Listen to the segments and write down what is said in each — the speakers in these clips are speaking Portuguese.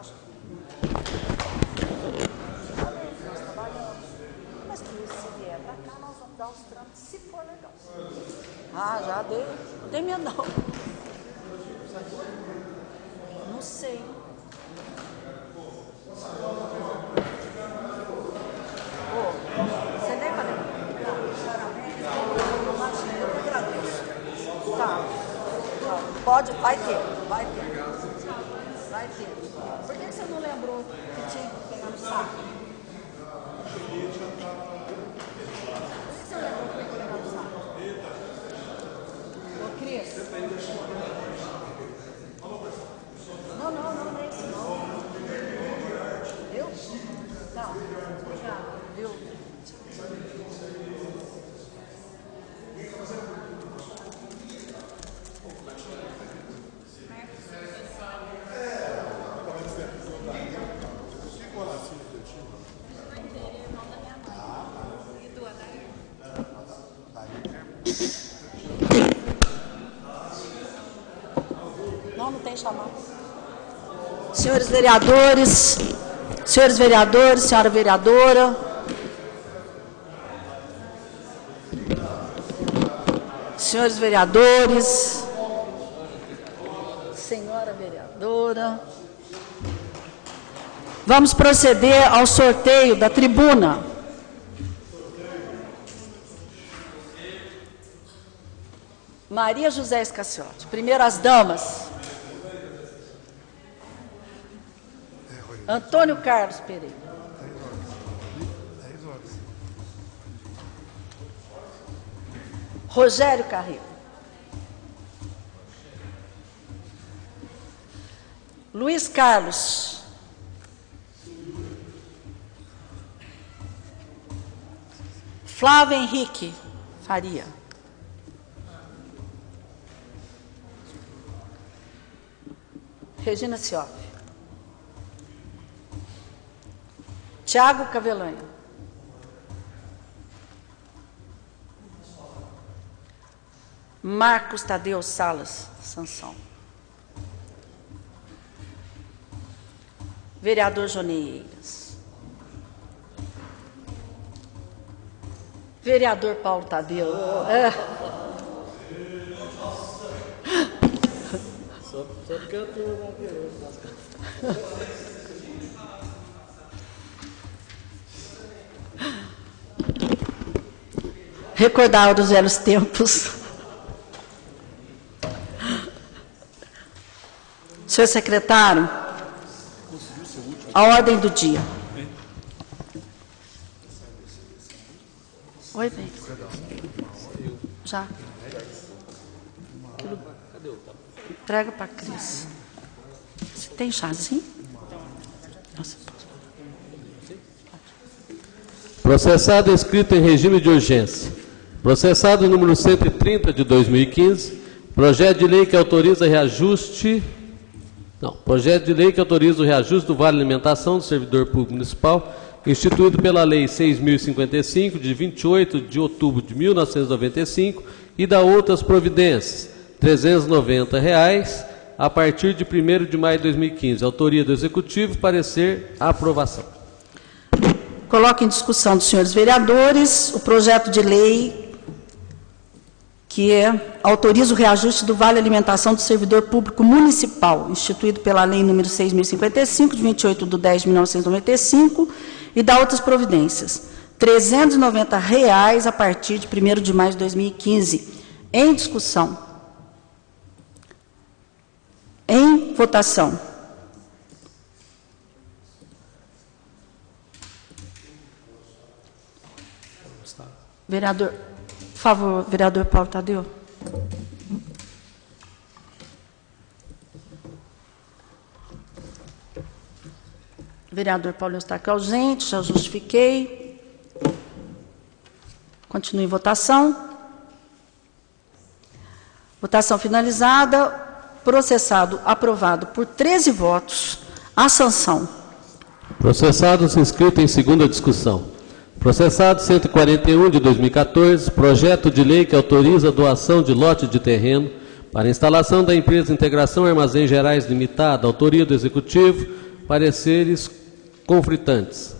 acho que... Nós trabalhamos. Mas que se vier para cá, nós vamos dar os trâmites, se for legal. Ah, já dei. Não tem medo, não. Não sei. Você nem vai levar. Tá. Pode, vai ter. Vai ter. Vai ter. Por que você não lembrou que tinha que pegar no saco? Por que você não lembrou que tinha que pegar no saco? Ô, Cris. Não é isso não. Viu? Tá. Obrigada. Viu? Não tem chamado. Senhores vereadores, senhora vereadora, senhores vereadores, senhora vereadora, vamos proceder ao sorteio da tribuna. Maria José Escaciotti, primeiras damas. Antônio Carlos Pereira. Rogério Carreiro. Luiz Carlos. Flávio Henrique Faria. Regina Cioff. Tiago Cavelanha. Marcos Tadeu Salas Sansão. Vereador Joneiras. Vereador Paulo Tadeu. Só porque eu estou Recordar os velhos tempos. Senhor secretário, a ordem do dia. Oi, bem. Já. Entrega para a Cris. Você tem chazinho? Nossa, Processado inscrito em regime de urgência. Processado número 130 de 2015, projeto de lei que autoriza reajuste... projeto de lei que autoriza o reajuste do Vale Alimentação do Servidor Público Municipal, instituído pela Lei 6.055, de 28 de outubro de 1995, e da outras providências, R$ 390, a partir de 1º de maio de 2015. Autoria do Executivo, parecer, aprovação. Coloco em discussão dos senhores vereadores o projeto de lei que autoriza o reajuste do Vale Alimentação do Servidor Público Municipal, instituído pela Lei nº 6.055, de 28 de 10 de 1995, e da outras providências, R$ 390 a partir de 1º de maio de 2015. Em discussão. Em votação. Vereador, por favor, vereador Paulo Tadeu. Vereador Paulo Eustáquio ausente, já justifiquei. Continue em votação. Votação finalizada. Processado aprovado por 13 votos. A sanção. Processados inscritos em segunda discussão. Processado 141 de 2014, projeto de lei que autoriza a doação de lote de terreno para instalação da empresa Integração Armazéns Gerais Limitada, autoria do Executivo, Pareceres conflitantes.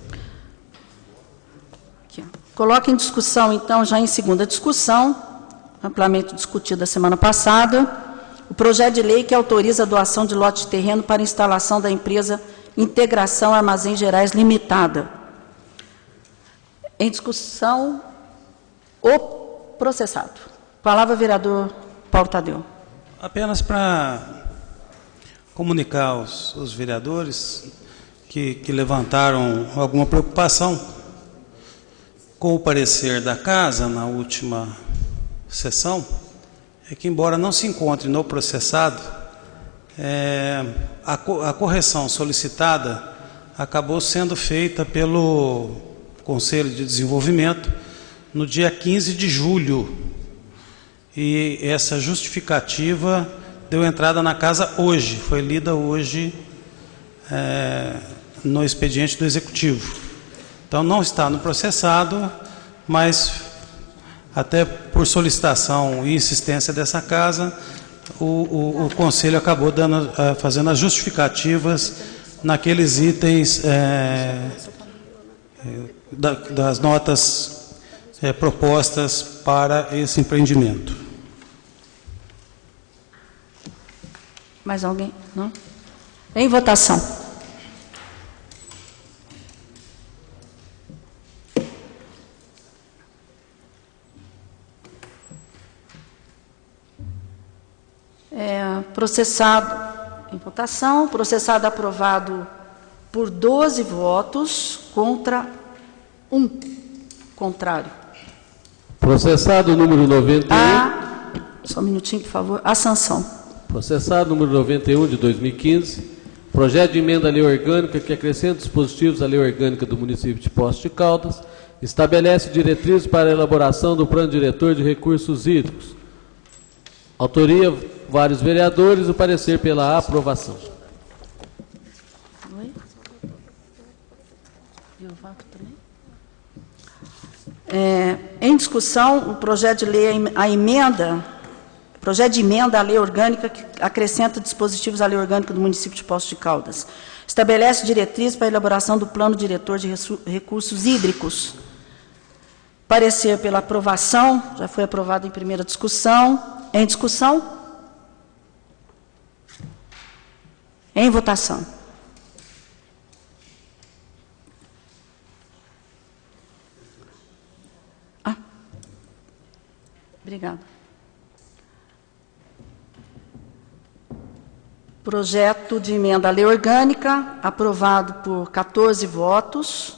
Aqui, ó. Coloco em discussão, então, já em segunda discussão, amplamente discutido a semana passada, o projeto de lei que autoriza a doação de lote de terreno para instalação da empresa Integração Armazéns Gerais Limitada. Em discussão, o processado. Palavra, vereador Paulo Tadeu. Apenas para comunicar os vereadores que levantaram alguma preocupação com o parecer da Casa na última sessão, é que, embora não se encontre no processado, a correção solicitada acabou sendo feita pelo Conselho de Desenvolvimento no dia 15 de julho. E essa justificativa deu entrada na Casa hoje, foi lida hoje no expediente do Executivo. Então, não está no processado, mas, até por solicitação e insistência dessa Casa, o Conselho acabou fazendo as justificativas naqueles itens das notas propostas para esse empreendimento. Mais alguém? Não? Em votação. Processado, em votação, processado aprovado por 12 votos contra 1 contrário. Processado número 91. Só um minutinho, por favor. A sanção. Processado número 91 de 2015. Projeto de emenda à lei orgânica que acrescenta dispositivos à lei orgânica do município de Poços de Caldas, estabelece diretrizes para a elaboração do plano diretor de recursos hídricos. Autoria, vários vereadores, o parecer pela aprovação. Oi? Eu voto também. Em discussão, o projeto de lei, projeto de emenda à lei orgânica que acrescenta dispositivos à lei orgânica do município de Poços de Caldas. Estabelece diretrizes para a elaboração do plano diretor de recursos hídricos. Parecer pela aprovação, já foi aprovado em primeira discussão. Em discussão? Em votação. Obrigada. Projeto de emenda à lei orgânica, aprovado por 14 votos.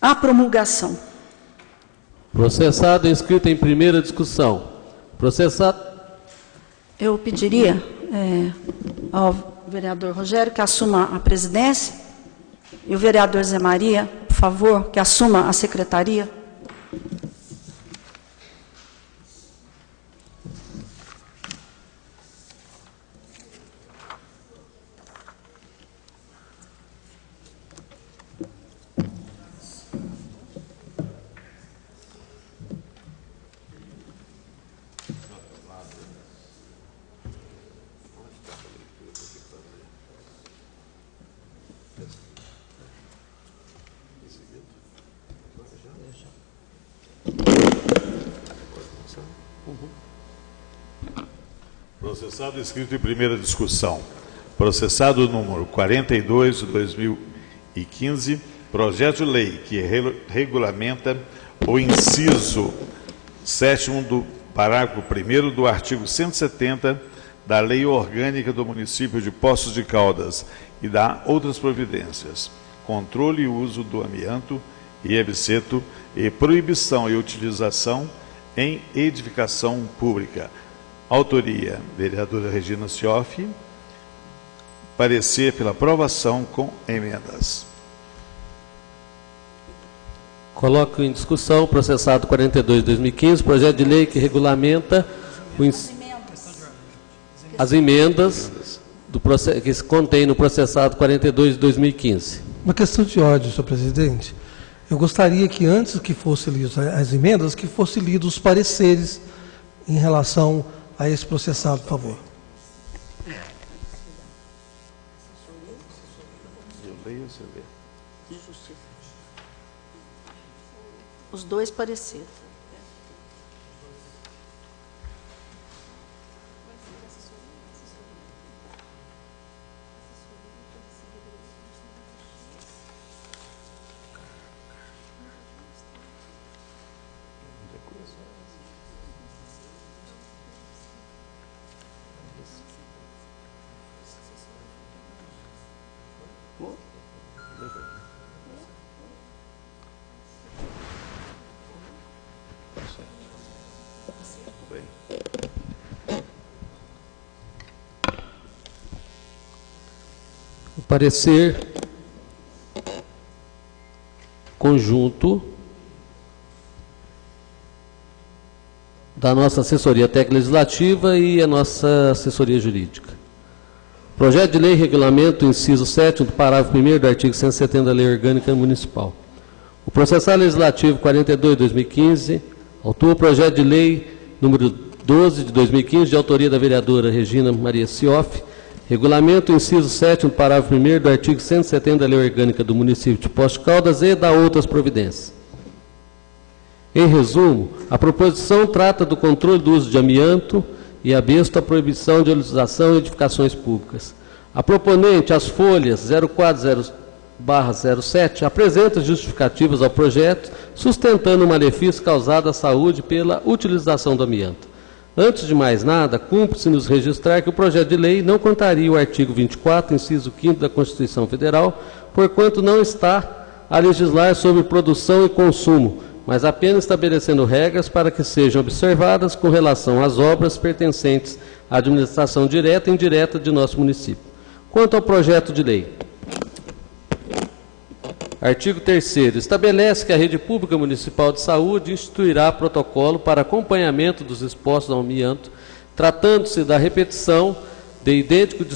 A promulgação. Processado inscrito em primeira discussão. Processado. Eu pediria ao vereador Rogério que assuma a presidência e o vereador Zé Maria, por favor, que assuma a secretaria. Processado inscrito em primeira discussão. Processado número 42 de 2015, projeto de lei que regulamenta o inciso 7º do parágrafo 1º do artigo 170 da Lei Orgânica do Município de Poços de Caldas e dá outras providências, controle e uso do amianto e ebiceto e proibição e utilização em edificação pública. Autoria, vereadora Regina Cioffi. Parecer pela aprovação com emendas. Coloco em discussão o processado 42 de 2015, projeto de lei que regulamenta as emendas que se contém no processado 42 de 2015. Uma questão de ordem, senhor presidente. Eu gostaria que, antes que fossem lidas as emendas, que fossem lidos os pareceres em relação a esse processado, por favor. Leia, você lê. De Justiça. Os dois pareceres. Parecer conjunto da nossa assessoria técnica legislativa e a nossa assessoria jurídica. Projeto de lei regulamento, inciso 7 do parágrafo 1º do artigo 170 da Lei Orgânica Municipal. O processal legislativo 42 de 2015 autua o projeto de lei número 12 de 2015, de autoria da vereadora Regina Maria Sioff, regulamento, inciso 7 do parágrafo 1º do artigo 170 da Lei Orgânica do Município de Poços de Caldas e da outras providências. Em resumo, a proposição trata do controle do uso de amianto e abesto a proibição de utilização em edificações públicas. A proponente, as folhas 040/07, apresenta justificativas ao projeto, sustentando o malefício causado à saúde pela utilização do amianto. Antes de mais nada, cumpre-se nos registrar que o projeto de lei não contraria o artigo 24, inciso 5º da Constituição Federal, porquanto não está a legislar sobre produção e consumo, mas apenas estabelecendo regras para que sejam observadas com relação às obras pertencentes à administração direta e indireta de nosso município. Quanto ao projeto de lei, artigo 3º, estabelece que a Rede Pública Municipal de Saúde instituirá protocolo para acompanhamento dos expostos ao amianto, tratando-se da repetição de idêntico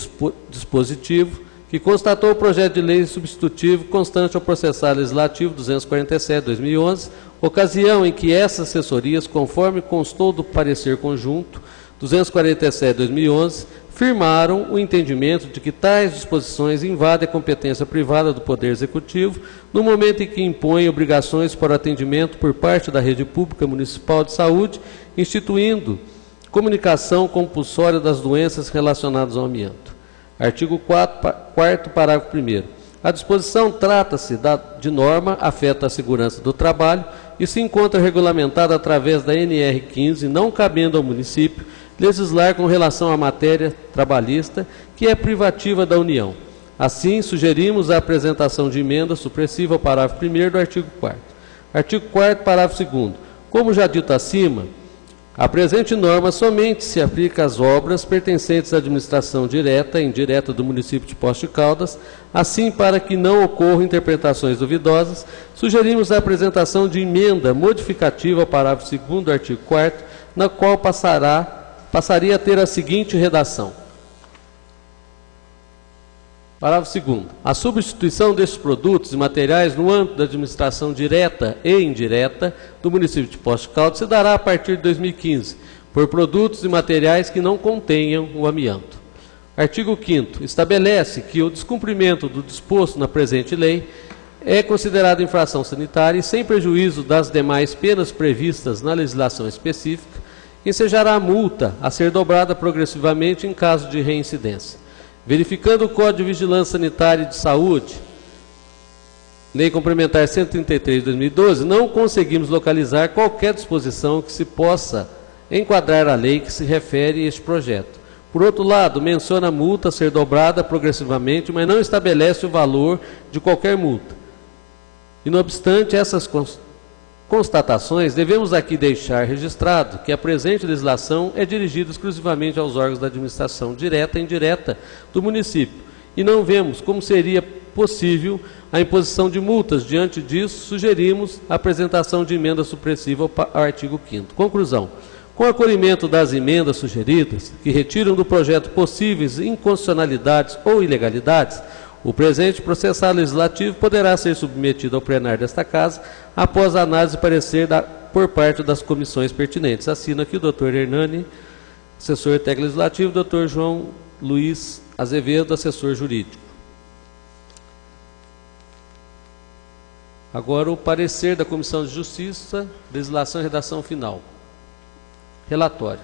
dispositivo que constatou o projeto de lei substitutivo constante ao processo legislativo 247/2011, ocasião em que essas assessorias, conforme constou do parecer conjunto 247/2011, firmaram o entendimento de que tais disposições invadem a competência privada do Poder Executivo no momento em que impõem obrigações para o atendimento por parte da Rede Pública Municipal de Saúde, instituindo comunicação compulsória das doenças relacionadas ao amianto. Artigo 4º, parágrafo 1º. A disposição trata-se de norma, afeta a segurança do trabalho e se encontra regulamentada através da NR 15, não cabendo ao município legislar com relação à matéria trabalhista, que é privativa da União. Assim, sugerimos a apresentação de emenda supressiva ao parágrafo 1º do artigo 4º. Artigo 4º, parágrafo 2º. Como já dito acima, a presente norma somente se aplica às obras pertencentes à administração direta e indireta do município de Poços de Caldas. Assim, para que não ocorram interpretações duvidosas, sugerimos a apresentação de emenda modificativa ao parágrafo 2º do artigo 4º, na qual passaria a ter a seguinte redação. Parágrafo 2º. A substituição destes produtos e materiais no âmbito da administração direta e indireta do município de Poços de Caldas se dará a partir de 2015, por produtos e materiais que não contenham o amianto. Artigo 5º. Estabelece que o descumprimento do disposto na presente lei é considerado infração sanitária e, sem prejuízo das demais penas previstas na legislação específica, ensejará a multa a ser dobrada progressivamente em caso de reincidência. Verificando o Código de Vigilância Sanitária e de Saúde, Lei Complementar 133 de 2012, não conseguimos localizar qualquer disposição que se possa enquadrar a lei que se refere a este projeto. Por outro lado, menciona a multa a ser dobrada progressivamente, mas não estabelece o valor de qualquer multa. E, não obstante essas constatações, devemos aqui deixar registrado que a presente legislação é dirigida exclusivamente aos órgãos da administração direta e indireta do município, e não vemos como seria possível a imposição de multas. Diante disso, sugerimos a apresentação de emenda supressiva ao artigo 5º. Conclusão. Com o acolhimento das emendas sugeridas, que retiram do projeto possíveis inconstitucionalidades ou ilegalidades, o presente processo legislativo poderá ser submetido ao plenário desta Casa após a análise e parecer por parte das comissões pertinentes. Assina aqui o doutor Hernani, assessor técnico legislativo, doutor João Luiz Azevedo, assessor jurídico. Agora o parecer da Comissão de Justiça, Legislação e Redação Final. Relatório.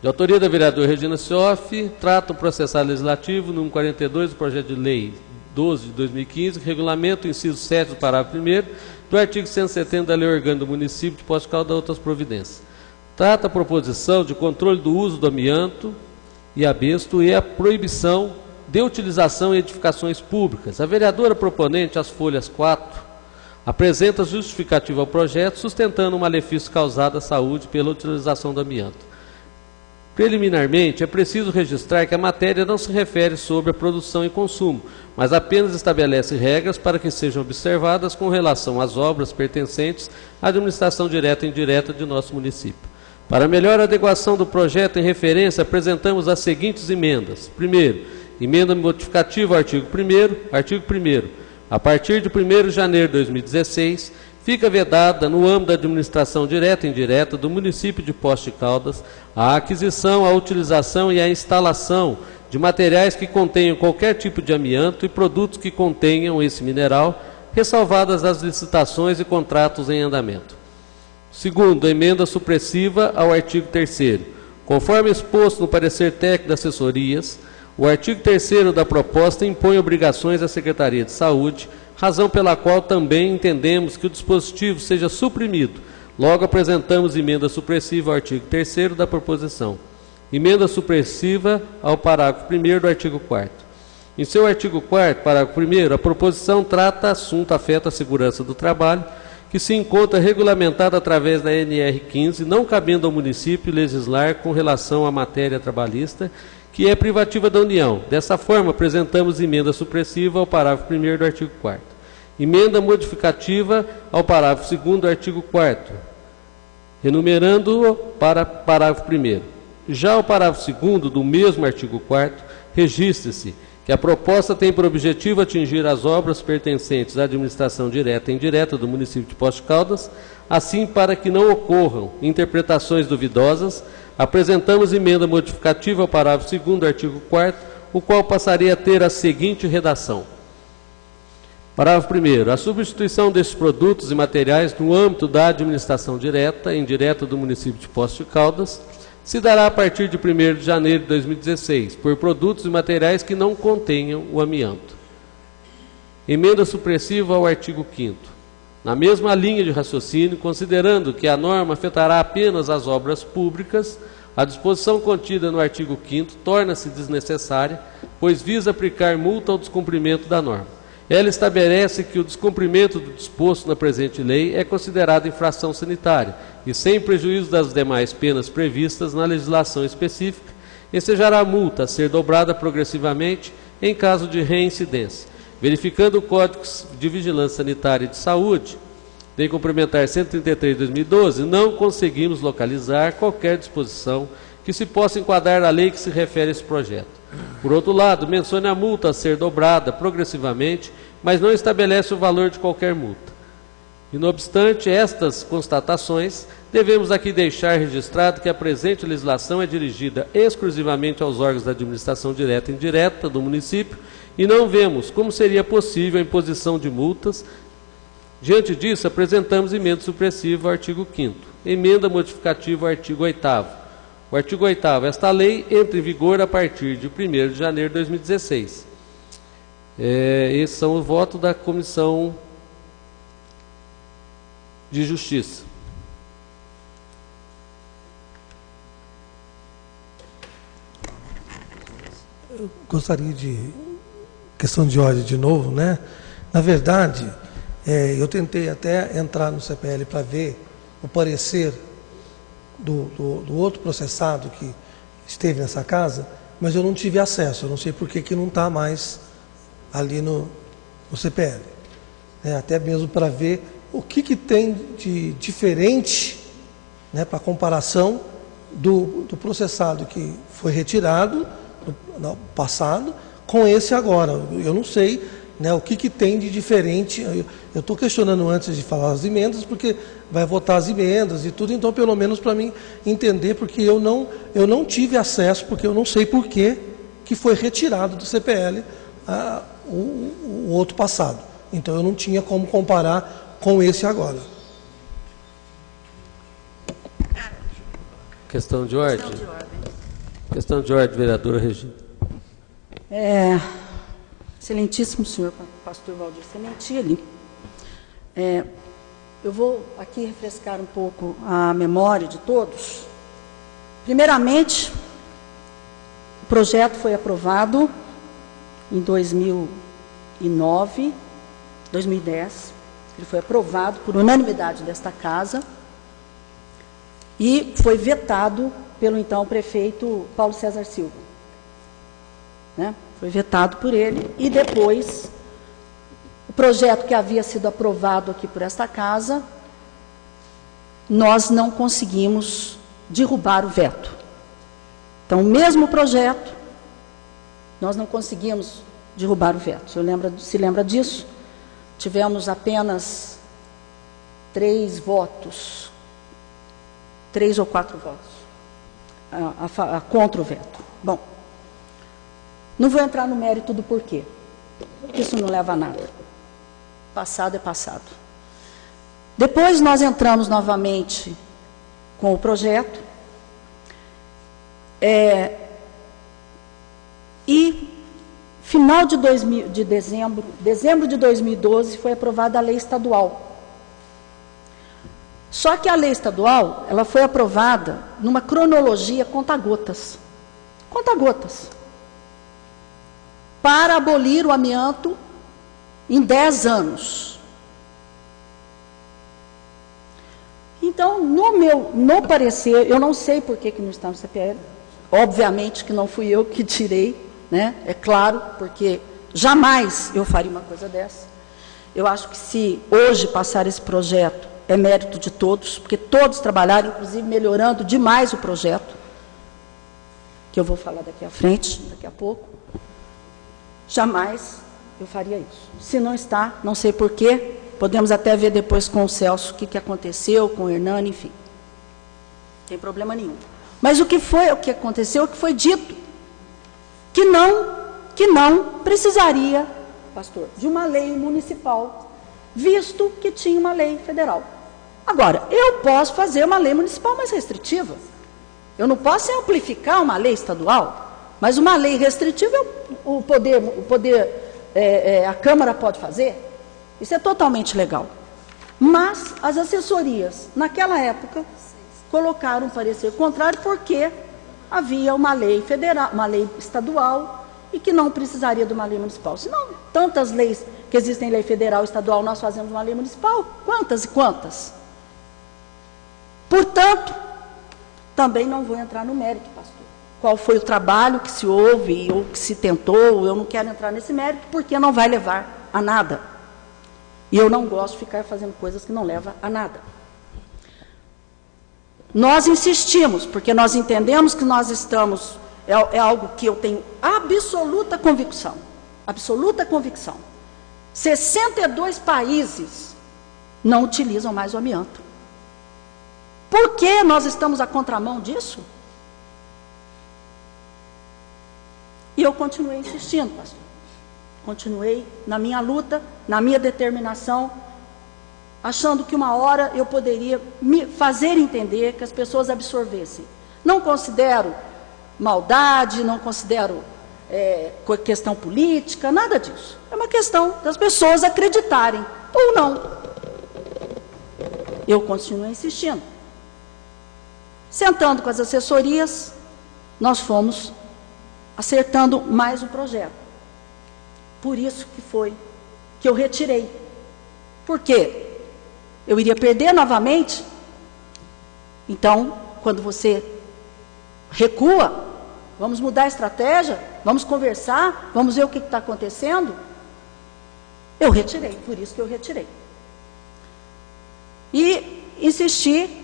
De autoria da vereadora Regina Cioff, trata o processado legislativo número 42 do projeto de lei 12 de 2015, que regulamenta o inciso 7 do parágrafo 1º do artigo 170 da Lei Orgânica do Município de Poços de Caldas e outras providências. Trata a proposição de controle do uso do amianto e asbesto e a proibição de utilização em edificações públicas. A vereadora proponente, as folhas 4, apresenta justificativa ao projeto, sustentando o malefício causado à saúde pela utilização do amianto. Preliminarmente, é preciso registrar que a matéria não se refere sobre a produção e consumo, mas apenas estabelece regras para que sejam observadas com relação às obras pertencentes à administração direta e indireta de nosso município. Para melhor adequação do projeto em referência, apresentamos as seguintes emendas. Primeiro, emenda modificativa ao artigo 1º. Artigo 1º. A partir de 1º de janeiro de 2016, fica vedada, no âmbito da administração direta e indireta do município de Poços de Caldas, a aquisição, a utilização e a instalação de materiais que contenham qualquer tipo de amianto e produtos que contenham esse mineral, ressalvadas as licitações e contratos em andamento. Segundo, a emenda supressiva ao artigo 3º. Conforme exposto no parecer técnico das assessorias, o artigo 3º da proposta impõe obrigações à Secretaria de Saúde, razão pela qual também entendemos que o dispositivo seja suprimido. Logo, apresentamos emenda supressiva ao artigo 3º da proposição. Emenda supressiva ao parágrafo 1º do artigo 4º. Em seu artigo 4º, parágrafo 1º, a proposição trata assunto afeta a segurança do trabalho, que se encontra regulamentado através da NR 15, não cabendo ao município legislar com relação à matéria trabalhista, que é privativa da União. Dessa forma, apresentamos emenda supressiva ao parágrafo 1º do artigo 4º. Emenda modificativa ao parágrafo 2º do artigo 4º, enumerando-o para parágrafo 1º. Já o parágrafo 2º do mesmo artigo 4º, registre-se que a proposta tem por objetivo atingir as obras pertencentes à administração direta e indireta do município de Poços de Caldas, assim, para que não ocorram interpretações duvidosas, apresentamos emenda modificativa ao parágrafo 2º do artigo 4º, o qual passaria a ter a seguinte redação. Parágrafo 1º. A substituição desses produtos e materiais no âmbito da administração direta e indireta do município de Poços de Caldas se dará a partir de 1º de janeiro de 2016, por produtos e materiais que não contenham o amianto. Emenda supressiva ao artigo 5º. Na mesma linha de raciocínio, considerando que a norma afetará apenas as obras públicas, a disposição contida no artigo 5º torna-se desnecessária, pois visa aplicar multa ao descumprimento da norma. Ela estabelece que o descumprimento do disposto na presente lei é considerado infração sanitária e, sem prejuízo das demais penas previstas na legislação específica, ensejará a multa a ser dobrada progressivamente em caso de reincidência. Verificando o Código de Vigilância Sanitária e de Saúde, Lei Complementar 133 de 2012, não conseguimos localizar qualquer disposição que se possa enquadrar na lei que se refere a esse projeto. Por outro lado, menciona a multa a ser dobrada progressivamente, mas não estabelece o valor de qualquer multa. E, não obstante estas constatações, devemos aqui deixar registrado que a presente legislação é dirigida exclusivamente aos órgãos da administração direta e indireta do município e não vemos como seria possível a imposição de multas. Diante disso, apresentamos emenda supressiva ao artigo 5º. Emenda modificativa ao artigo 8º. O artigo 8º. Esta lei entra em vigor a partir de 1º de janeiro de 2016. Esses são os votos da Comissão de Justiça. Eu gostaria de... Questão de ordem de novo, né? Na verdade, eu tentei até entrar no CPL para ver o parecer do outro processado que esteve nessa casa, mas eu não tive acesso, eu não sei por que não está mais ali no CPL. Até mesmo para ver o que tem de diferente, né, para comparação do processado que foi retirado no passado com esse agora. Eu não sei, né, o que tem de diferente. Eu estou questionando antes de falar as emendas, porque vai votar as emendas e tudo, então pelo menos para mim entender, porque eu não tive acesso, porque eu não sei por que foi retirado do CPL o outro passado. Então eu não tinha como comparar com esse agora. Questão de ordem. Questão de ordem, vereadora Regina. Excelentíssimo senhor pastor Valdir Sementili, eu vou aqui refrescar um pouco a memória de todos. Primeiramente, o projeto foi aprovado em 2009, 2010, ele foi aprovado por unanimidade desta casa e foi vetado pelo então prefeito Paulo César Silva, né? Foi vetado por ele e depois o projeto que havia sido aprovado aqui por esta casa, nós não conseguimos derrubar o veto. Então, o mesmo projeto, nós não conseguimos derrubar o veto. Se lembra disso? Tivemos apenas 3 votos, 3 ou 4 votos contra o veto. Bom, não vou entrar no mérito do porquê, porque isso não leva a nada. Passado é passado. Depois nós entramos novamente com o projeto, e final de dezembro de 2012 foi aprovada a lei estadual. Só que a lei estadual, ela foi aprovada numa cronologia conta-gotas. Conta-gotas. Para abolir o amianto em 10 anos. Então, no parecer, eu não sei por que não está no CPL, obviamente que não fui eu que tirei, né? É claro, porque jamais eu faria uma coisa dessa. Eu acho que se hoje passar esse projeto, é mérito de todos, porque todos trabalharam, inclusive melhorando demais o projeto, que eu vou falar daqui à frente, daqui a pouco. Jamais eu faria isso. Se não está, não sei porquê, podemos até ver depois com o Celso o que aconteceu, com o Hernani, enfim. Não tem problema nenhum. Mas o que aconteceu, o que foi dito, que não precisaria, pastor, de uma lei municipal, visto que tinha uma lei federal. Agora, eu posso fazer uma lei municipal mais restritiva. Eu não posso amplificar uma lei estadual, mas uma lei restritiva a Câmara pode fazer. Isso é totalmente legal. Mas as assessorias, naquela época, colocaram um parecer contrário porque havia uma lei federal, uma lei estadual e que não precisaria de uma lei municipal. Senão, tantas leis que existem, lei federal e estadual, nós fazemos uma lei municipal. Quantas e quantas? Portanto, também não vou entrar no mérito, pastor. Qual foi o trabalho que se houve ou que se tentou, eu não quero entrar nesse mérito, porque não vai levar a nada. E eu não gosto de ficar fazendo coisas que não levam a nada. Nós insistimos, porque nós entendemos que nós estamos, é algo que eu tenho absoluta convicção, 62 países não utilizam mais o amianto. Por que nós estamos à contramão disso? E eu continuei insistindo, pastor. Continuei na minha luta, na minha determinação, achando que uma hora eu poderia me fazer entender, que as pessoas absorvessem. Não considero maldade, não considero questão política, nada disso. É uma questão das pessoas acreditarem ou não. Eu continuo insistindo. Sentando com as assessorias, nós fomos acertando mais o projeto. Por isso que foi que eu retirei. Por quê? Eu iria perder novamente. Então, quando você recua, vamos mudar a estratégia, vamos conversar, vamos ver o que está acontecendo. Eu retirei, por isso que eu retirei. E insisti,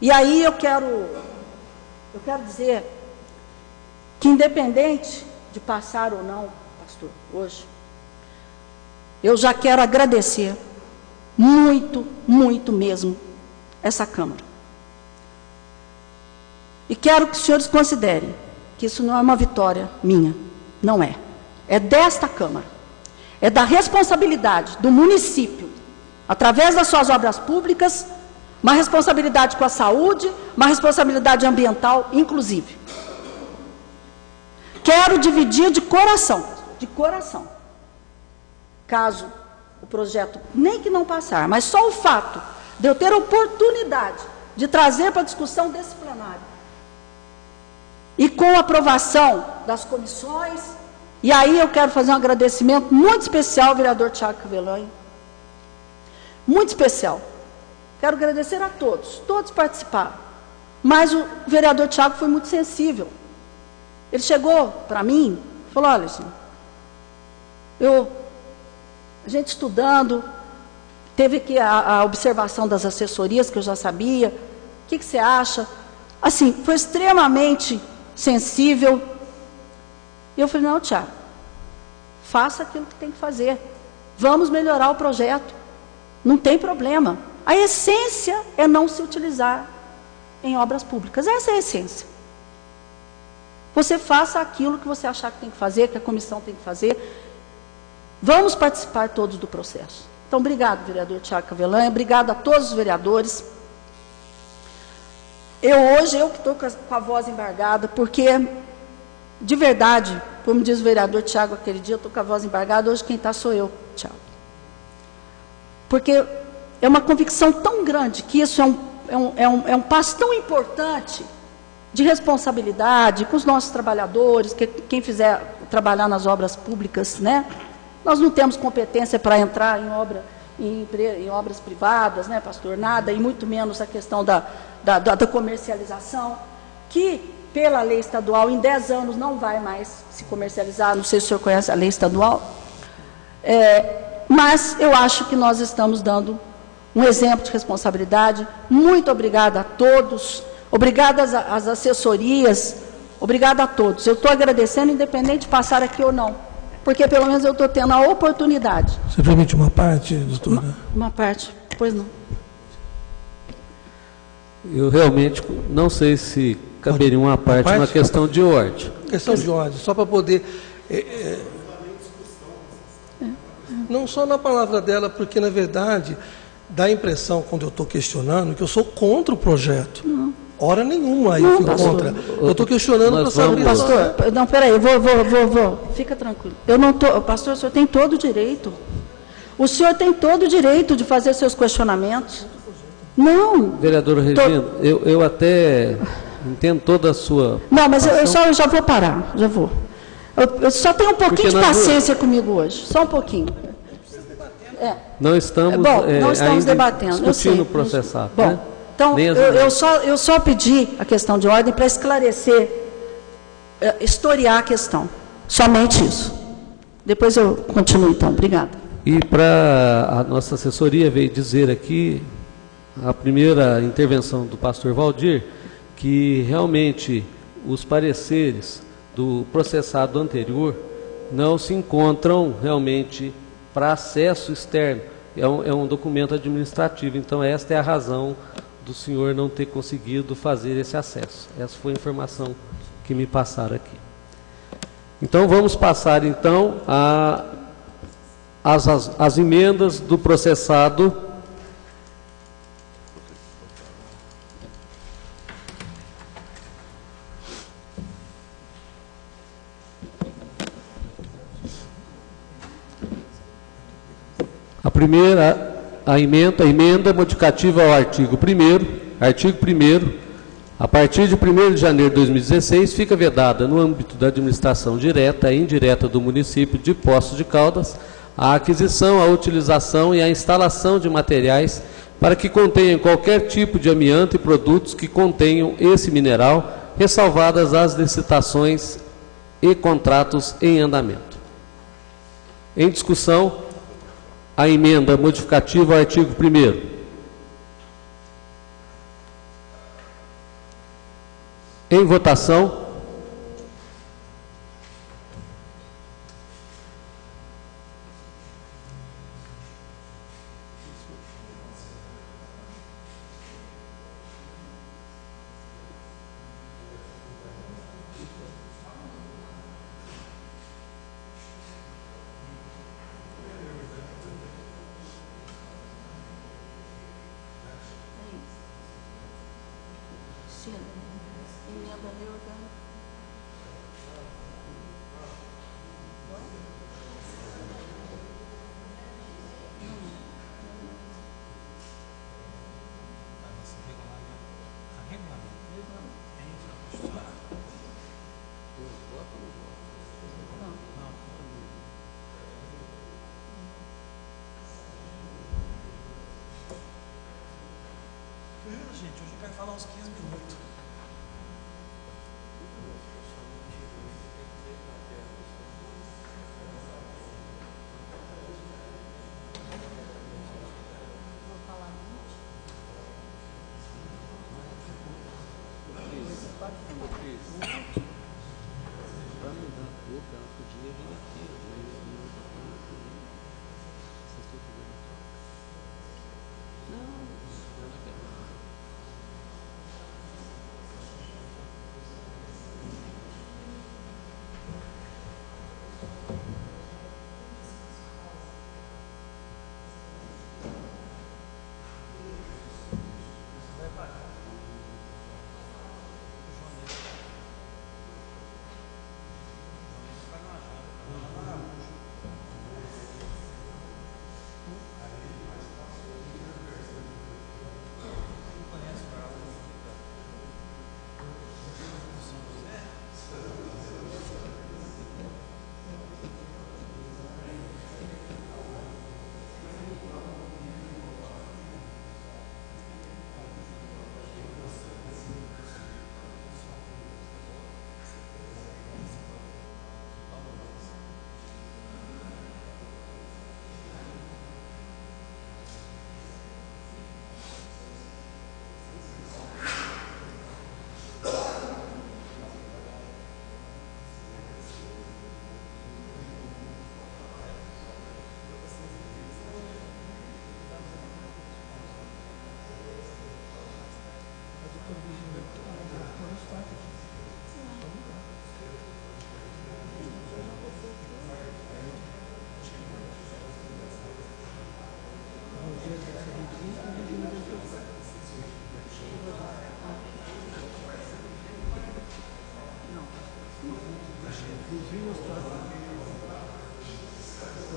e aí eu quero dizer que independente de passar ou não, pastor, hoje, eu já quero agradecer muito, muito mesmo essa Câmara. E quero que os senhores considerem que isso não é uma vitória minha, não é. É desta Câmara. é da responsabilidade do município, através das suas obras públicas, uma responsabilidade com a saúde, uma responsabilidade ambiental, inclusive. Quero dividir de coração, caso o projeto nem que não passar, mas só o fato de eu ter a oportunidade de trazer para a discussão desse plenário, e com a aprovação das comissões, e aí eu quero fazer um agradecimento muito especial ao vereador Tiago Cavelanho, muito especial. Quero agradecer a todos participaram, mas o vereador Tiago foi muito sensível. Ele chegou para mim e falou: olha, senhor, a gente estudando, teve aqui a observação das assessorias, que eu já sabia, o que você acha? Assim, foi extremamente sensível. E eu falei: não, Tiago, faça aquilo que tem que fazer, vamos melhorar o projeto, não tem problema. A essência é não se utilizar em obras públicas, essa é a essência. Você faça aquilo que você achar que tem que fazer, que a comissão tem que fazer. Vamos participar todos do processo. Então, obrigado, vereador Tiago Cavelanho, obrigado a todos os vereadores. Hoje que estou com a voz embargada, porque, de verdade, como diz o vereador Tiago aquele dia, eu estou com a voz embargada, hoje quem está sou eu, Tiago. Porque é uma convicção tão grande que isso é um passo tão importante de responsabilidade com os nossos trabalhadores, que quem fizer trabalhar nas obras públicas, né? Nós não temos competência para entrar em obras privadas, né, pastor? Nada, e muito menos a questão da comercialização, que pela lei estadual, em 10 anos não vai mais se comercializar, não sei se o senhor conhece a lei estadual, mas eu acho que nós estamos dando um exemplo de responsabilidade. Muito obrigada a todos, obrigada às assessorias, obrigada a todos. Eu estou agradecendo, independente de passar aqui ou não, porque pelo menos eu estou tendo a oportunidade. Você permite uma parte, doutora? Uma parte, pois não. Eu realmente não sei se caberia uma parte na questão de ordem. Questão de ordem, só para poder... Não só na palavra dela, porque, na verdade, dá a impressão, quando eu estou questionando, que eu sou contra o projeto. Não. Hora nenhuma aí eu fico contra. Eu estou questionando para saber... Pastor, não, peraí, eu vou. Fica tranquilo. Eu não estou... Pastor, o senhor tem todo o direito. O senhor tem todo o direito de fazer seus questionamentos. Não. Vereadora Regina, eu até entendo toda a sua... Não, mas eu já vou parar, já vou. Eu só tenho um pouquinho de paciência comigo hoje, só um pouquinho. Não estamos, não estamos debatendo, discutindo o processado. Bom, né? então, eu só pedi a questão de ordem para esclarecer, historiar a questão. Somente isso. Depois eu continuo, então. Obrigada. E para a nossa assessoria veio dizer aqui, a primeira intervenção do pastor Valdir, que realmente os pareceres do processado anterior não se encontram realmente para acesso externo. É um documento administrativo, então esta é a razão do senhor não ter conseguido fazer esse acesso. Essa foi a informação que me passaram aqui. Então vamos passar então as emendas do processado. A primeira, a emenda modificativa ao artigo 1º, artigo 1º, a partir de 1º de janeiro de 2016, fica vedada, no âmbito da administração direta e indireta do município de Poços de Caldas, a aquisição, a utilização e a instalação de materiais para que contenham qualquer tipo de amianto e produtos que contenham esse mineral, ressalvadas as licitações e contratos em andamento. Em discussão, a emenda modificativa ao artigo 1º. Em votação. uns 15 minutos.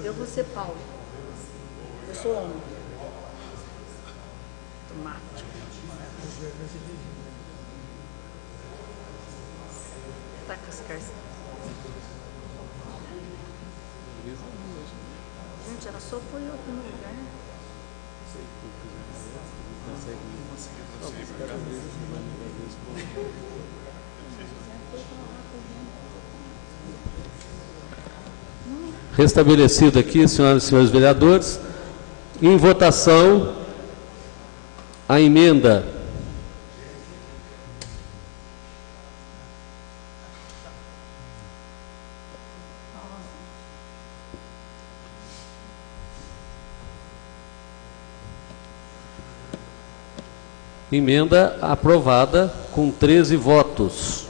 Eu vou ser Paulo. Eu sou homem. Tomate. Tá com as carças. Gente, ela só foi outro no lugar, né? Restabelecido aqui, senhoras e senhores vereadores, em votação a emenda aprovada com 13 votos.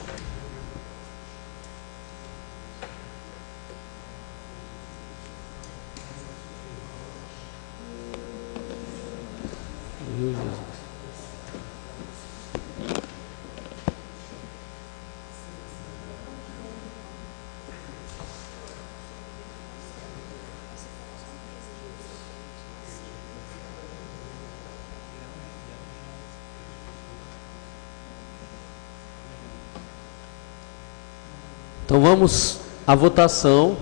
Então vamos à votação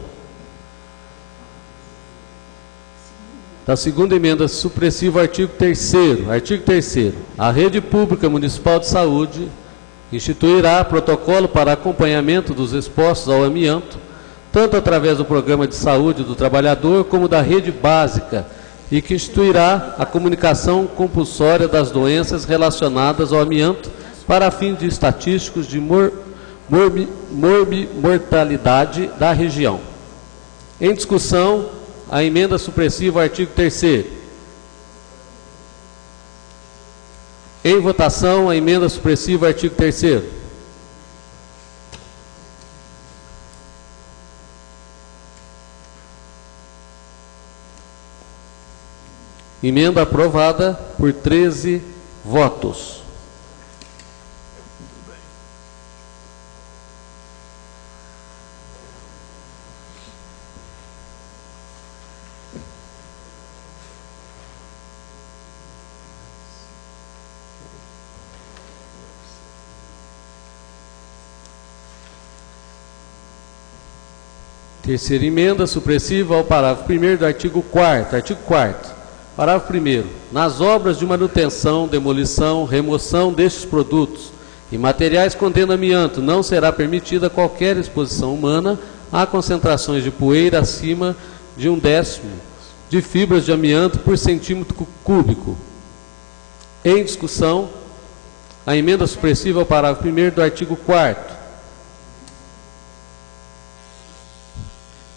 da segunda emenda supressiva ao artigo 3º. Artigo 3º. A Rede Pública Municipal de Saúde instituirá protocolo para acompanhamento dos expostos ao amianto, tanto através do Programa de Saúde do Trabalhador como da rede básica, e que instituirá a comunicação compulsória das doenças relacionadas ao amianto para fins de estatísticos de mortalidade da região. Em discussão, a emenda supressiva ao artigo 3º. Em votação, a emenda supressiva ao artigo 3º. Emenda aprovada por 13 votos. Terceira emenda supressiva ao parágrafo 1º do artigo 4º. Artigo 4º. Parágrafo 1º. Nas obras de manutenção, demolição, remoção destes produtos e materiais contendo amianto, não será permitida qualquer exposição humana a concentrações de poeira acima de 1/10 de fibras de amianto por centímetro cúbico. Em discussão, a emenda supressiva ao parágrafo 1º do artigo 4º.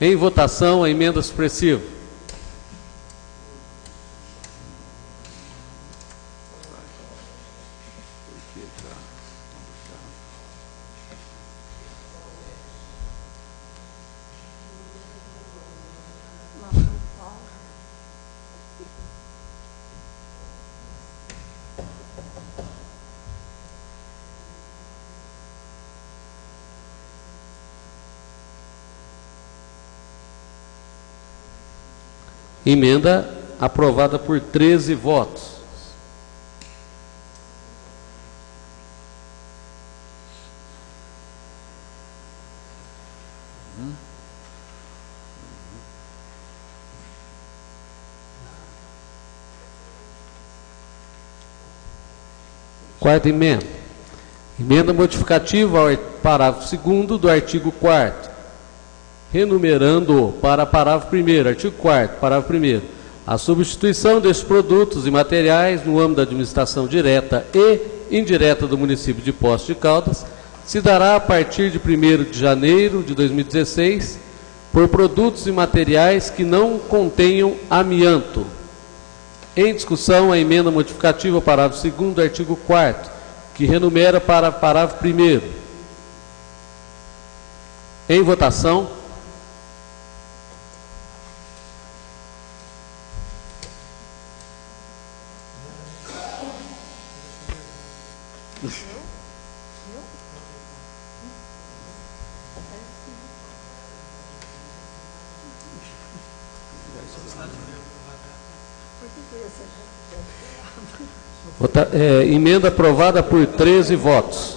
Em votação, a emenda supressiva. Emenda aprovada por 13 votos. Quarta emenda. Emenda modificativa ao parágrafo 2º do artigo 4º. Renumerando para parágrafo 1º, artigo 4º, parágrafo 1º, a substituição destes produtos e materiais no âmbito da administração direta e indireta do município de Poços de Caldas se dará a partir de 1º de janeiro de 2016 por produtos e materiais que não contenham amianto. Em discussão, a emenda modificativa ao parágrafo 2º do artigo 4º, que renumera para parágrafo 1º. Em votação. Emenda aprovada por 13 votos.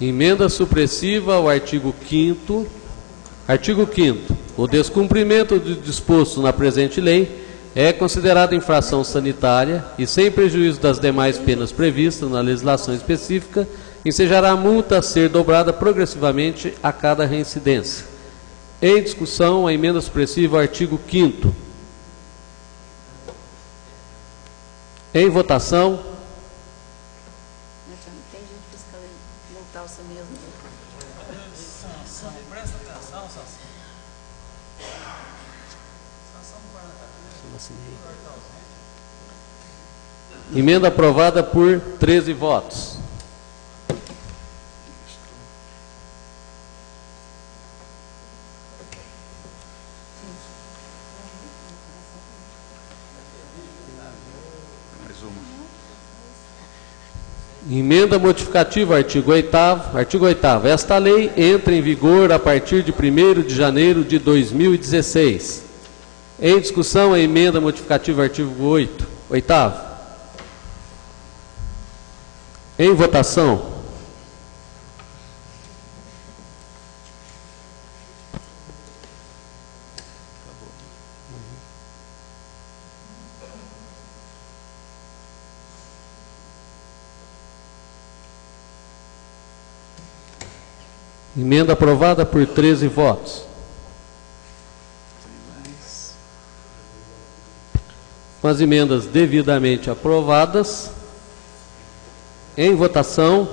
Emenda supressiva ao artigo 5º. Artigo 5º. O descumprimento do disposto na presente lei é considerada infração sanitária e, sem prejuízo das demais penas previstas na legislação específica, ensejará a multa a ser dobrada progressivamente a cada reincidência. Em discussão, a emenda supressiva ao artigo 5º. Em votação. Tem gente buscando voltar ao seu mesmo. Presta atenção, Sassão. Emenda aprovada por 13 votos. Emenda modificativa ao artigo 8º. Artigo 8º. Esta lei entra em vigor a partir de 1º de janeiro de 2016. Em discussão, a emenda modificativa ao artigo 8º. Em votação. Emenda aprovada por 13 votos. Com as emendas devidamente aprovadas, em votação,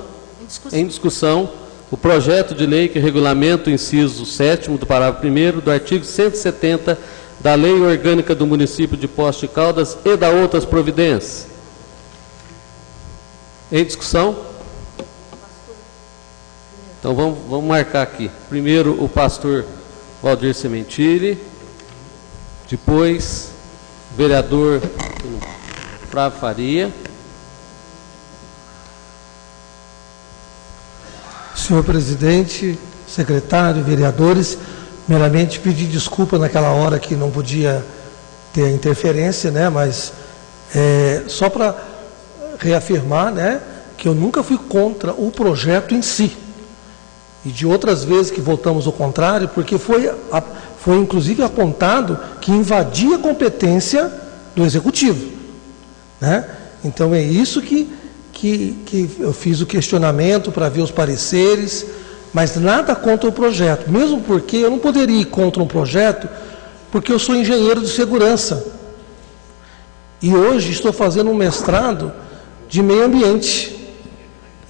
em discussão, o projeto de lei que regulamenta o inciso 7º do parágrafo 1º do artigo 170 da Lei Orgânica do Município de Poços de Caldas e da outras providências. Em discussão? Então vamos marcar aqui. Primeiro o pastor Valdir Sementini, depois o vereador Flávio Faria. Senhor presidente, secretário, vereadores, Primeiramente, pedir desculpa naquela hora que não podia ter interferência, né? Mas só para reafirmar, né, que eu nunca fui contra o projeto em si. E de outras vezes que votamos ao contrário, porque foi inclusive apontado que invadia a competência do Executivo, né? Então é isso que eu fiz o questionamento para ver os pareceres, mas nada contra o projeto, mesmo porque eu não poderia ir contra um projeto, porque eu sou engenheiro de segurança. E hoje estou fazendo um mestrado de meio ambiente.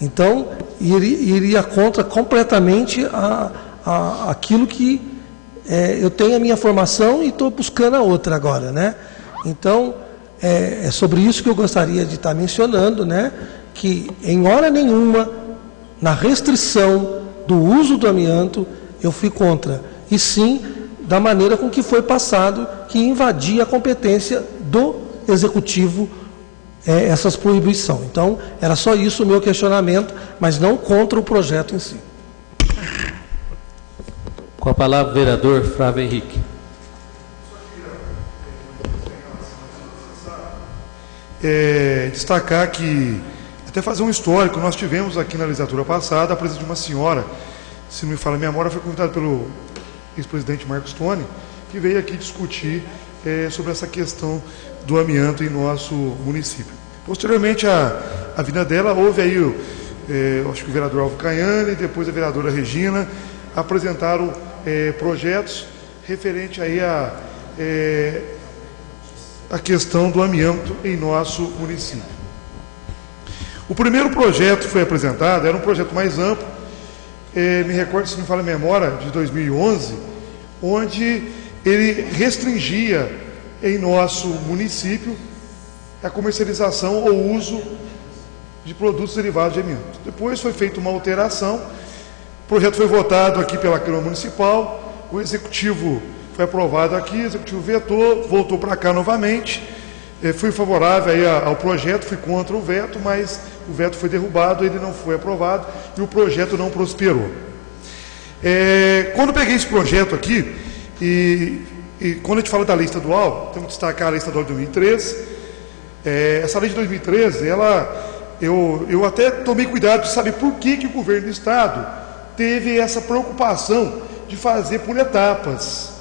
Então, iria contra completamente aquilo que eu tenho a minha formação e estou buscando a outra agora, né? Então, é sobre isso que eu gostaria de estar mencionando, né? Que em hora nenhuma, na restrição do uso do amianto, eu fui contra. E sim, da maneira com que foi passado, que invadia a competência do Executivo essas proibições. Então, era só isso o meu questionamento, mas não contra o projeto em si. Com a palavra, o vereador Flávio Henrique. Destacar que, até fazer um histórico, nós tivemos aqui na legislatura passada a presença de uma senhora, se não me falha a memória, foi convidada pelo ex-presidente Marcos Tony, que veio aqui discutir sobre essa questão do amianto em nosso município. Posteriormente à vinda dela, houve aí, acho que o vereador Alvo Caiane, depois a vereadora Regina, apresentaram projetos referente aí a questão do amianto em nosso município. O primeiro projeto que foi apresentado era um projeto mais amplo, me recordo, se não me falha a memória, de 2011, onde ele restringia em nosso município a comercialização ou uso de produtos derivados de amianto. Depois foi feita uma alteração, o projeto foi votado aqui pela Câmara Municipal, o Executivo foi aprovado aqui, o Executivo vetou, voltou para cá novamente, fui favorável aí ao projeto, fui contra o veto, mas o veto foi derrubado, ele não foi aprovado e o projeto não prosperou. Quando eu peguei esse projeto aqui, e quando a gente fala da lei estadual, temos que destacar a lei estadual de 2013, essa lei de 2013, eu até tomei cuidado de saber por que o governo do Estado teve essa preocupação de fazer por etapas.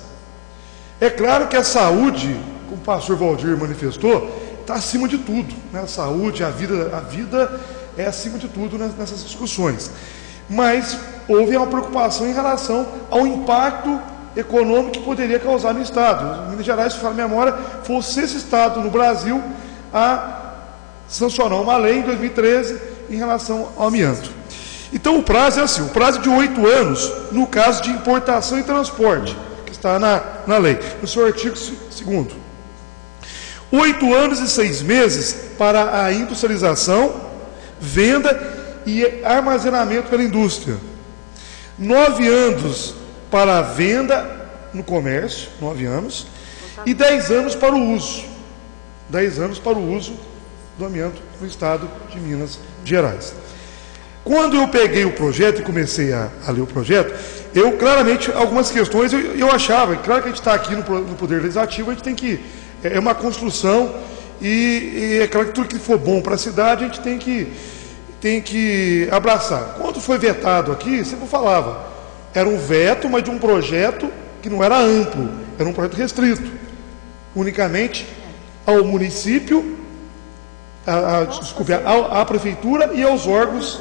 É claro que a saúde, como o pastor Valdir manifestou, está acima de tudo, né? A saúde, a vida é acima de tudo nessas discussões. Mas houve uma preocupação em relação ao impacto econômico que poderia causar no Estado. Minas Gerais, se fala a memória, foi o 6º Estado no Brasil a sancionar uma lei em 2013 em relação ao amianto. Então o prazo é assim, o prazo de 8 anos no caso de importação e transporte, que está na lei, no seu artigo 2º. 8 anos e 6 meses para a industrialização, venda e armazenamento pela indústria. 9 anos para a venda no comércio, 9 anos, e 10 anos para o uso. 10 anos para o uso do amianto no estado de Minas Gerais. Quando eu peguei o projeto e comecei a ler o projeto, eu claramente, algumas questões, eu achava, claro que a gente está aqui no Poder Legislativo, a gente tem que, é uma construção, e é claro que tudo que for bom para a cidade, a gente tem que abraçar. Quando foi vetado aqui, sempre falava, era um veto, mas de um projeto que não era amplo, era um projeto restrito, unicamente ao município, à prefeitura e aos órgãos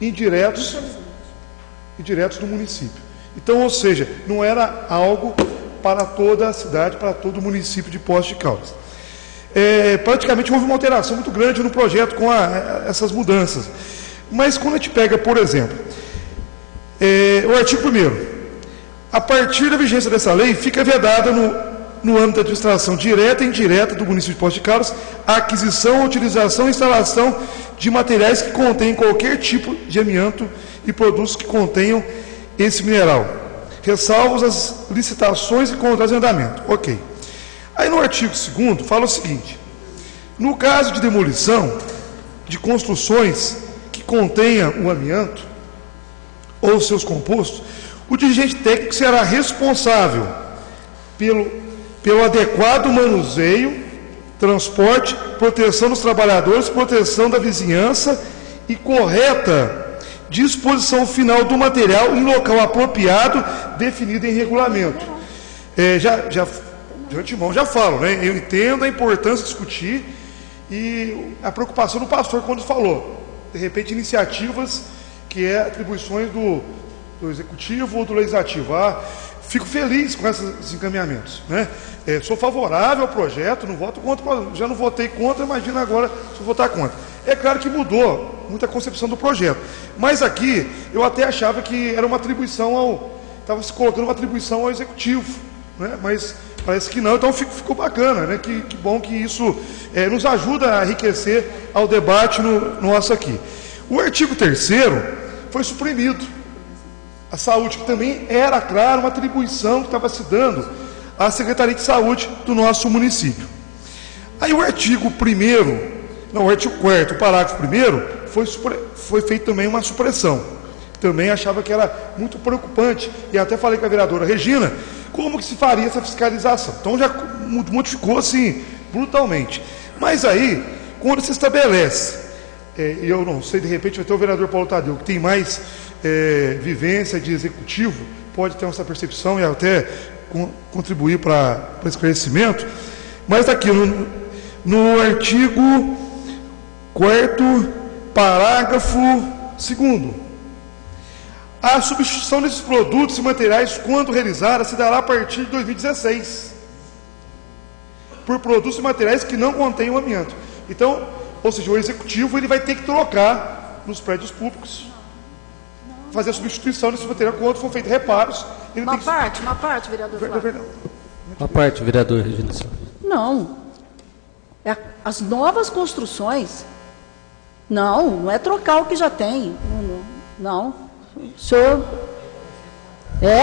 indiretos do município. Então, ou seja, não era algo para toda a cidade, para todo o município de Poços de Caldas. Praticamente houve uma alteração muito grande no projeto com essas mudanças. Mas quando a gente pega, por exemplo, o artigo 1º, a partir da vigência dessa lei, fica vedada no âmbito da administração direta e indireta do município de Poços de Caldas, a aquisição, utilização e instalação de materiais que contêm qualquer tipo de amianto e produtos que contenham esse mineral, ressalvos as licitações e contratos em andamento. Ok. Aí no artigo 2º fala o seguinte, no caso de demolição de construções que contenham o amianto ou seus compostos, O dirigente técnico será responsável pelo adequado manuseio, transporte, proteção dos trabalhadores, proteção da vizinhança e correta disposição final do material em local apropriado, definido em regulamento. De antemão já falo, né? Eu entendo a importância de discutir e a preocupação do pastor quando falou, de repente, iniciativas que é atribuições do executivo ou do legislativo. Fico feliz com esses encaminhamentos, né? Sou favorável ao projeto, não voto contra, já não votei contra, imagina agora se eu votar contra. É claro que mudou muita concepção do projeto, mas aqui eu até achava que era uma atribuição estava se colocando uma atribuição ao executivo, né? Mas parece que não, então ficou bacana, né? Que bom que isso nos ajuda a enriquecer ao debate nosso aqui. O artigo 3º foi suprimido. A saúde, que também era, claro, uma atribuição que estava se dando à Secretaria de Saúde do nosso município. Aí o artigo 4º, o parágrafo 1º, foi feito também uma supressão. Também achava que era muito preocupante, e até falei com a vereadora Regina, como que se faria essa fiscalização. Então já modificou assim, brutalmente. Mas aí, quando se estabelece, e eu não sei, de repente vai ter o vereador Paulo Tadeu, que tem mais vivência de executivo, pode ter essa percepção e até contribuir para o esclarecimento, mas aqui no artigo 4º, parágrafo 2º, a substituição desses produtos e materiais, quando realizada, se dará a partir de 2016, por produtos e materiais que não contenham amianto. Então, ou seja, o executivo ele vai ter que trocar nos prédios públicos, fazer a substituição desse material quando for feito reparos. Uma parte, vereador Flávio. Uma parte, vereador Regina. Não. As novas construções, não é trocar o que já tem. Não. O senhor...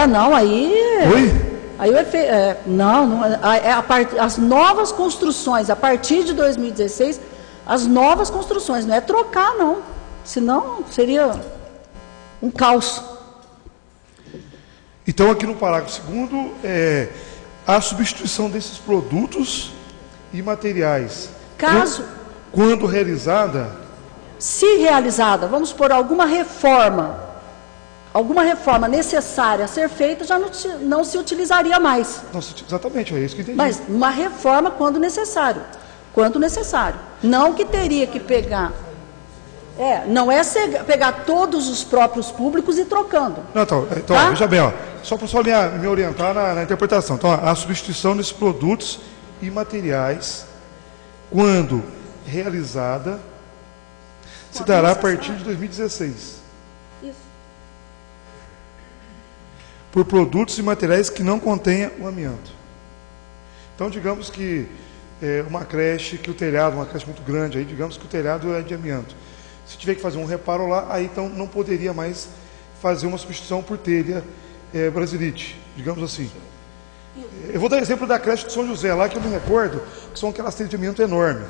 não, aí... Oi? Aí as novas construções, a partir de 2016, as novas construções, não é trocar, não. Senão seria um caos. Então, aqui no parágrafo 2º, a substituição desses produtos e materiais. Caso... Quando realizada... Se realizada, vamos por alguma reforma necessária a ser feita, já não se utilizaria mais. Exatamente, é isso que eu entendi. Mas uma reforma quando necessário. Não que teria que pegar... não é pegar todos os próprios públicos e trocando. Não, então tá? Veja bem, só para me orientar na interpretação. Então, a substituição desses produtos e materiais, quando realizada, se dará a partir de 2016. Isso. Por produtos e materiais que não contenham o amianto. Então, digamos que uma creche, uma creche muito grande, aí, digamos que o telhado é de amianto. Se tiver que fazer um reparo lá, aí então não poderia mais fazer uma substituição por telha brasilite, digamos assim. Eu vou dar exemplo da creche de São José, lá que eu me recordo, que são aquelas telhas de amianto enormes.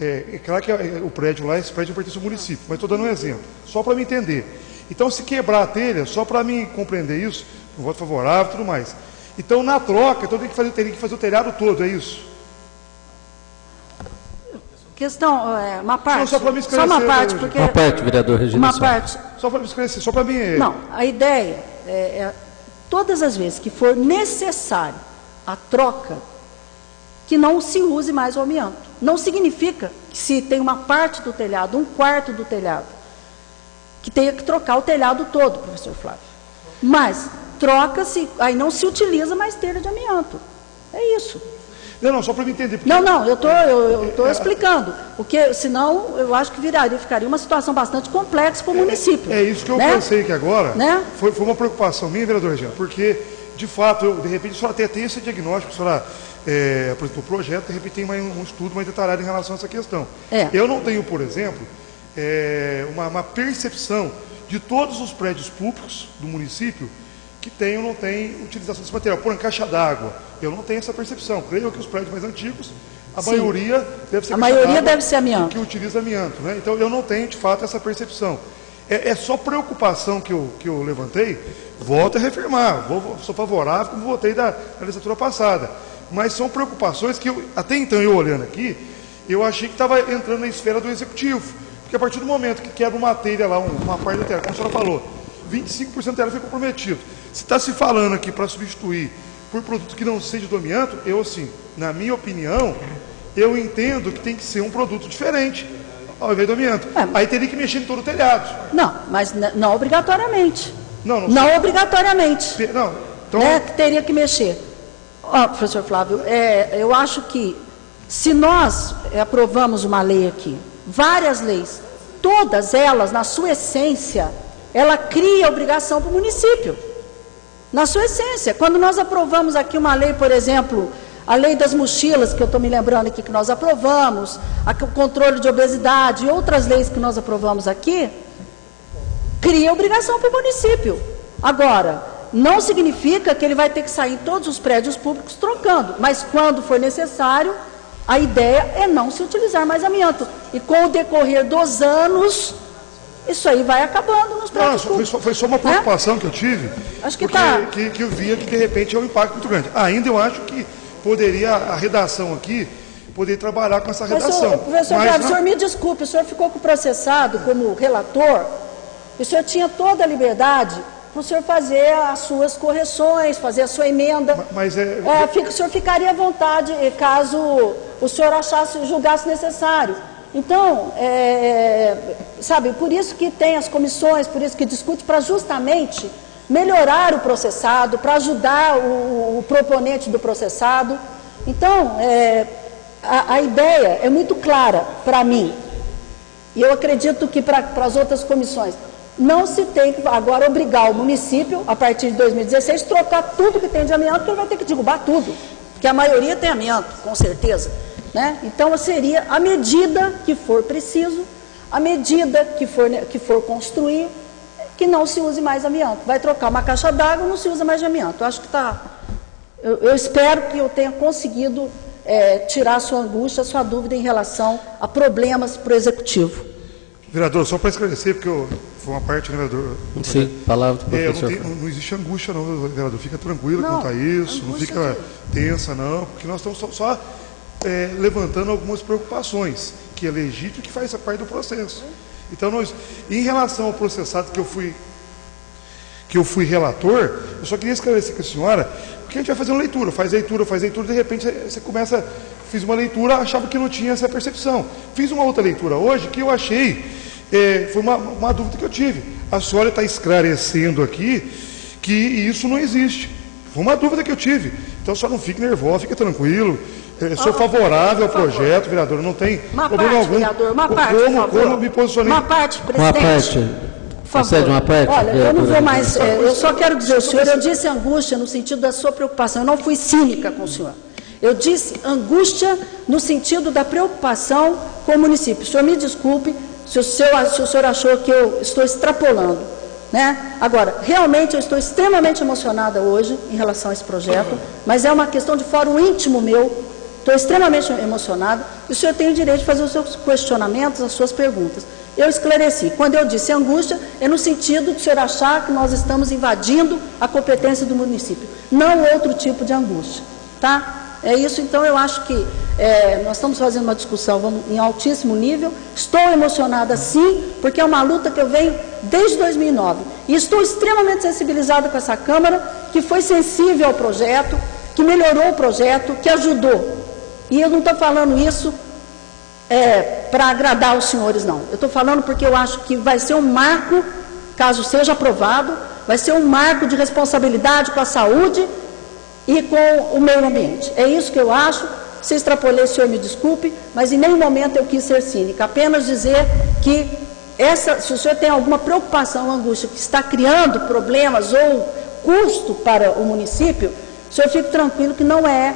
É claro que o prédio lá, esse prédio pertence ao município, mas estou dando um exemplo, só para me entender. Então, se quebrar a telha, só para me compreender isso, um voto favorável e tudo mais. Então, na troca, então teria que fazer o telhado todo, é isso? Questão, uma parte. Não, só para me esclarecer. Só uma parte, porque... Uma parte, vereador Regina. Uma parte. Só para me esclarecer, só para mim... Não, a ideia todas as vezes que for necessário a troca, que não se use mais o amianto. Não significa que se tem uma parte do telhado, um quarto do telhado, que tenha que trocar o telhado todo, professor Flávio. Mas troca-se, aí não se utiliza mais telha de amianto. É isso. Não, só para me entender. Porque... Não, eu estou explicando. Porque senão eu acho que ficaria uma situação bastante complexa para o município. É isso que eu pensei que agora. Né? Foi uma preocupação minha, vereador Regina, porque, de fato, de repente, a senhora tem esse diagnóstico, a senhora apresentou o projeto, de repente tem um estudo mais detalhado em relação a essa questão. Eu não tenho, por exemplo, uma percepção de todos os prédios públicos do município que tem ou não tem utilização desse material. Por caixa d'água, eu não tenho essa percepção. Creio que os prédios mais antigos, a maioria deve ser amianto. Que utiliza amianto, né? Então, eu não tenho, de fato, essa percepção. é só preocupação que eu levantei, volto a reafirmar, sou favorável, como votei na legislatura passada. Mas são preocupações que, até então, eu olhando aqui, eu achei que estava entrando na esfera do Executivo. Porque a partir do momento que quebra uma telha lá, uma parte da telha, como a senhora falou, 25% dela foi comprometido. Se está se falando aqui para substituir por produto que não seja do amianto, eu, assim, na minha opinião, eu entendo que tem que ser um produto diferente ao invés do amianto. Aí teria que mexer em todo o telhado. Não, mas não obrigatoriamente. Não obrigatoriamente. Não, então... Que teria que mexer. Professor Flávio, eu acho que se nós aprovamos uma lei aqui, várias leis, todas elas, na sua essência, ela cria obrigação para o município. Na sua essência. Quando nós aprovamos aqui uma lei, por exemplo, a lei das mochilas, que eu estou me lembrando aqui que nós aprovamos, o controle de obesidade e outras leis que nós aprovamos aqui, cria obrigação para o município. Agora, não significa que ele vai ter que sair em todos os prédios públicos trocando, mas quando for necessário, a ideia é não se utilizar mais amianto. E com o decorrer dos anos, isso aí vai acabando nos prédios públicos. Foi só uma preocupação que eu tive, acho que que eu via que de repente é um impacto muito grande. Ainda eu acho que poderia, a redação aqui, poder trabalhar com essa redação. Professor Flávio, o senhor me desculpe, o senhor ficou com o processado como relator, o senhor tinha toda a liberdade para o senhor fazer as suas correções, fazer a sua emenda. O senhor ficaria à vontade caso o senhor julgasse necessário. Então, sabe, por isso que tem as comissões, por isso que discute, para justamente melhorar o processado, para ajudar o proponente do processado. Então, a ideia é muito clara para mim, e eu acredito que para as outras comissões. Não se tem que agora obrigar o município, a partir de 2016, trocar tudo que tem de amianto, porque ele vai ter que derrubar tudo, porque a maioria tem amianto, com certeza. Né? Então, seria a medida que for preciso, a medida que for construir, que não se use mais amianto. Vai trocar uma caixa d'água, não se usa mais de amianto. Eu acho que está... Eu espero que eu tenha conseguido tirar a sua angústia, a sua dúvida em relação a problemas para o Executivo. Vereador, só para esclarecer, porque foi uma parte, né, vereador? Sim, palavra do professor. Não existe angústia, não, vereador. Fica tranquilo quanto a isso, não fica tensa, não, porque nós estamos só levantando algumas preocupações, que é legítimo, que faz parte do processo. Então, em relação ao processado que eu fui relator, eu só queria esclarecer com a senhora, porque a gente vai fazer uma leitura, faz leitura, de repente você começa, fiz uma leitura, achava que não tinha essa percepção. Fiz uma outra leitura hoje que eu achei, foi uma dúvida que eu tive. A senhora está esclarecendo aqui que isso não existe. Foi uma dúvida que eu tive. Então, a senhora não fique nervosa, fique tranquilo. Sou favorável ao projeto, vereador, não tem problema algum. Vereador, uma parte, por favor. Como me posicionei? Uma parte, presidente. Uma parte. Concede uma parte? Olha, eu não vou mais... eu só quero dizer ao senhor, eu disse angústia no sentido da sua preocupação. Eu não fui cínica com o senhor. Eu disse angústia no sentido da preocupação com o município. O senhor me desculpe se o senhor achou que eu estou extrapolando. Né? Agora, realmente eu estou extremamente emocionada hoje em relação a esse projeto, mas é uma questão de fórum íntimo meu. Estou extremamente emocionada e o senhor tem o direito de fazer os seus questionamentos, as suas perguntas. Eu esclareci. Quando eu disse angústia, é no sentido de o senhor achar que nós estamos invadindo a competência do município. Não outro tipo de angústia. Tá? É isso, então eu acho que nós estamos fazendo uma discussão em altíssimo nível. Estou emocionada sim, porque é uma luta que eu venho desde 2009. E estou extremamente sensibilizada com essa Câmara, que foi sensível ao projeto, que melhorou o projeto, que ajudou. E eu não estou falando isso para agradar os senhores, não. Eu estou falando porque eu acho que vai ser um marco, caso seja aprovado, vai ser um marco de responsabilidade com a saúde e com o meio ambiente. É isso que eu acho. Se extrapolei, o senhor me desculpe, mas em nenhum momento eu quis ser cínica. Apenas dizer que se o senhor tem alguma preocupação, angústia, que está criando problemas ou custo para o município, o senhor fique tranquilo que não é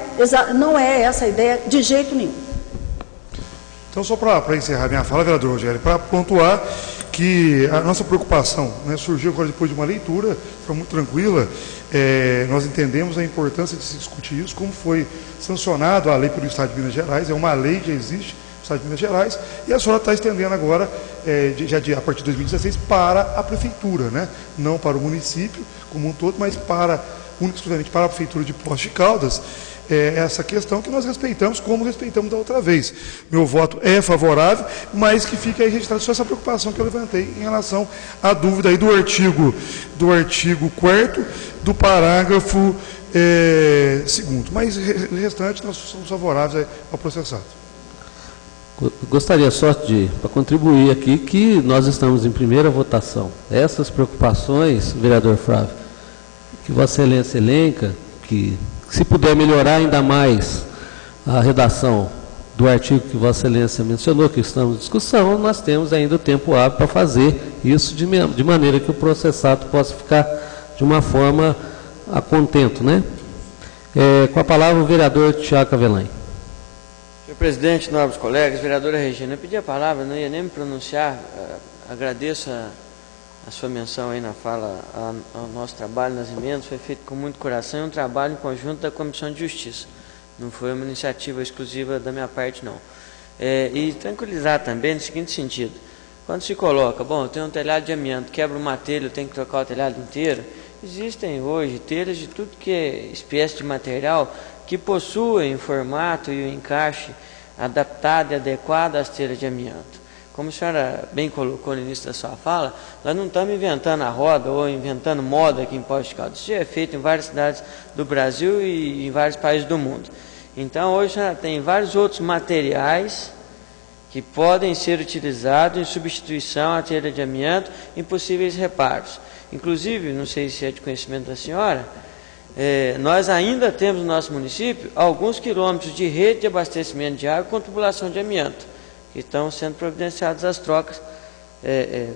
essa a ideia de jeito nenhum. Então, só para encerrar minha fala, vereador Rogério, para pontuar que a nossa preocupação, né, surgiu agora depois de uma leitura, foi muito tranquila, nós entendemos a importância de se discutir isso, como foi sancionado a lei pelo Estado de Minas Gerais, é uma lei que existe, Estado de Minas Gerais, e a senhora está estendendo agora, a partir de 2016, para a Prefeitura, né? Não para o município como um todo, mas exclusivamente para a Prefeitura de Poços de Caldas, essa questão que nós respeitamos, como respeitamos da outra vez. Meu voto é favorável, mas que fique aí registrado só essa preocupação que eu levantei em relação à dúvida aí do artigo 4º, do parágrafo 2º. Mas, o restante, nós somos favoráveis ao processado. Gostaria só para contribuir aqui, que nós estamos em primeira votação. Essas preocupações, vereador Flávio, que Vossa Excelência elenca, que se puder melhorar ainda mais a redação do artigo que Vossa Excelência mencionou, que estamos em discussão, nós temos ainda o tempo hábil para fazer isso de maneira que o processado possa ficar de uma forma a contento, né? Com a palavra o vereador Tiago Cavelanho. Senhor presidente, nobres colegas, vereadora Regina, eu pedi a palavra, não ia nem me pronunciar, agradeço a sua menção aí na fala ao nosso trabalho nas emendas, foi feito com muito coração, um trabalho em conjunto da Comissão de Justiça, não foi uma iniciativa exclusiva da minha parte, não. E tranquilizar também no seguinte sentido, quando se coloca, bom, eu tenho um telhado de amianto, quebra uma telha, eu tenho que trocar o telhado inteiro, existem hoje telhas de tudo que é espécie de material que possuem o formato e o encaixe adaptado e adequado às telhas de amianto. Como a senhora bem colocou no início da sua fala, nós não estamos inventando a roda ou inventando moda aqui em Poços de Caldas. Isso já é feito em várias cidades do Brasil e em vários países do mundo. Então, hoje já tem vários outros materiais que podem ser utilizados em substituição à telha de amianto em possíveis reparos. Inclusive, não sei se é de conhecimento da senhora, nós ainda temos no nosso município alguns quilômetros de rede de abastecimento de água com tubulação de amianto, que estão sendo providenciadas as trocas,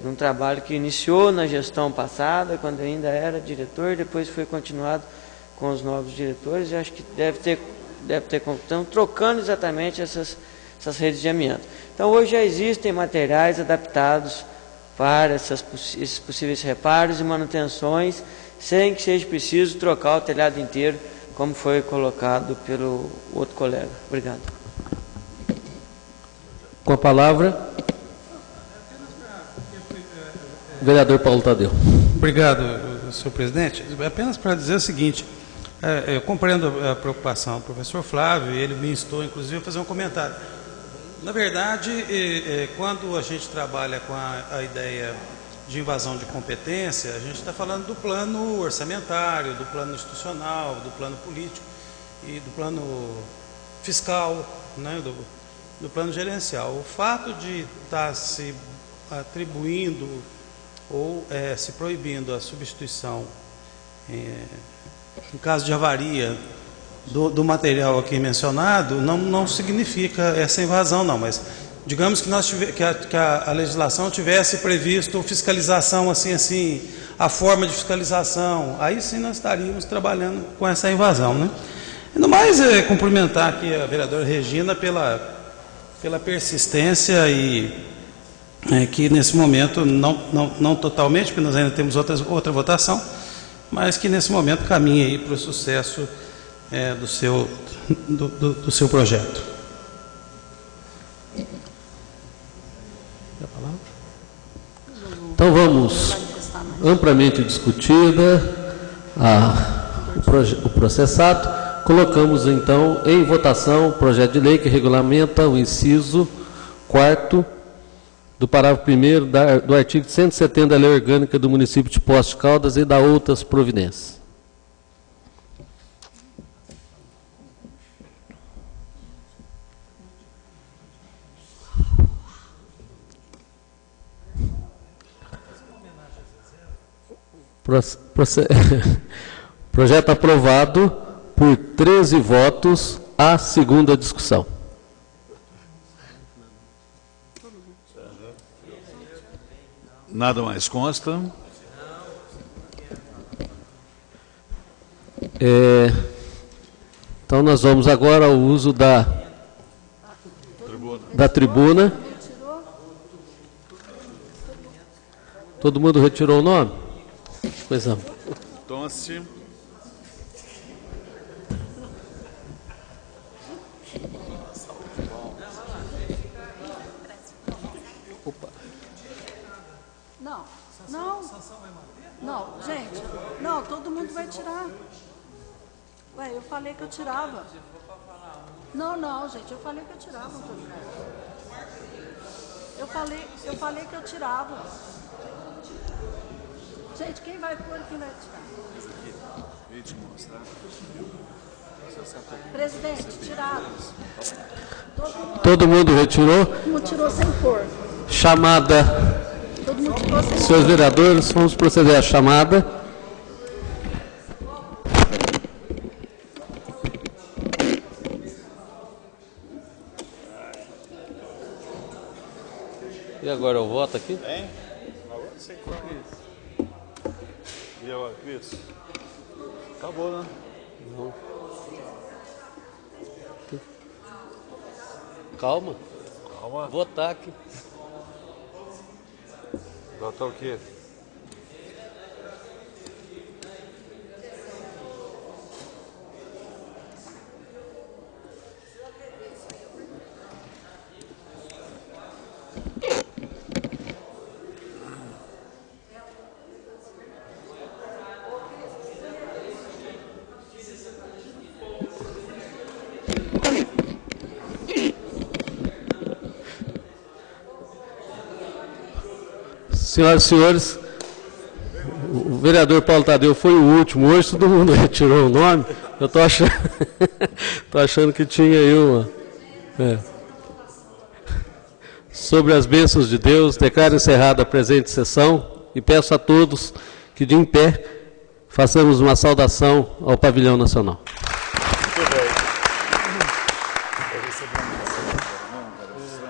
num trabalho que iniciou na gestão passada, quando eu ainda era diretor, depois foi continuado com os novos diretores, e acho que deve ter estão trocando exatamente essas redes de amianto. Então, hoje já existem materiais adaptados para esses possíveis reparos e manutenções, sem que seja preciso trocar o telhado inteiro, como foi colocado pelo outro colega. Obrigado. Com a palavra, o vereador Paulo Tadeu. Obrigado, senhor presidente. Apenas para dizer o seguinte, eu compreendo a preocupação do professor Flávio, e ele me instou, inclusive, a fazer um comentário. Na verdade, quando a gente trabalha com a ideia de invasão de competência, a gente está falando do plano orçamentário, do plano institucional, do plano político e do plano fiscal, né, do plano gerencial. O fato de estar se atribuindo ou se proibindo a substituição, em caso de avaria, do material aqui mencionado, não significa essa invasão, não, mas digamos que a legislação tivesse previsto fiscalização assim, a forma de fiscalização, aí sim nós estaríamos trabalhando com essa invasão, né? E no mais, cumprimentar aqui a vereadora Regina pela persistência e que nesse momento, não totalmente, porque nós ainda temos outra votação, mas que nesse momento caminha aí para o sucesso do seu projeto. Então vamos, amplamente discutida o processado, colocamos então em votação o projeto de lei que regulamenta o inciso 4º do parágrafo 1º do artigo 170 da Lei Orgânica do município de Poços de Caldas e da outras providências. Projeto aprovado por 13 votos à segunda discussão. Nada mais consta. Então nós vamos agora ao uso da tribuna. Todo mundo retirou o nome? Pois não. Tome-se. Não. Não, gente, não, todo mundo vai tirar. Ué, eu falei que eu tirava. Não, gente, eu falei que eu tirava, Antônio Carlos. Eu falei que eu tirava. Gente, quem vai pôr e quem vai tirar? Presidente, tirado. Todo mundo retirou? Todo mundo tirou sem pôr. Chamada. Todo mundo tirou sem pôr. Senhores vereadores, vamos proceder à chamada. E agora eu voto aqui? Hein? Agora você corre isso. E agora, Cris? Acabou, né? Não. Calma. Calma. Votar aqui. Votar o quê? Senhoras e senhores, o vereador Paulo Tadeu foi o último. Hoje todo mundo retirou o nome. Eu estou achando, achando que tinha aí uma. Sobre as bênçãos de Deus, declaro encerrada a presente sessão e peço a todos que de em pé façamos uma saudação ao pavilhão nacional. Muito bem.